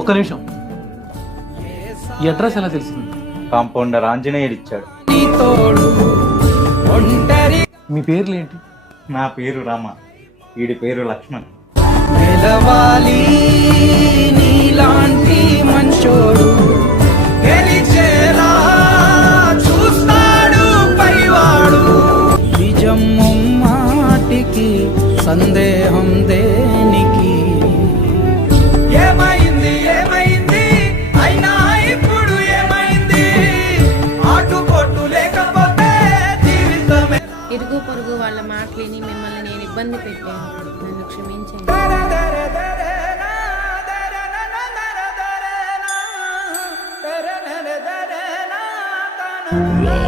ఒక్క నిమిషం, ఈ అడ్రస్ ఎలా తెలిసింది? కాంపౌండర్ ఆంజనేయుడు ఇచ్చాడు. మీ పేర్లు ఏంటి? నా పేరు రామ, వీడి పేరు లక్ష్మణ్. నిలవాలి నీలాంటి మనుషోడు, గెలిచేలా చూస్తాడు పైవాడు. నిజం మాటికి సందేహం దేనికి? ఏమైంది ఏమైంది అయినా ఇప్పుడు ఏమైంది? ఆటుపోటు లేకపోతే జీవితమే. ఇరుగు పొరుగు వాళ్ళ మాటలిని మిమ్మల్ని నేను ఇబ్బంది పెట్టాను, నన్ను క్షమించండి. Yeah.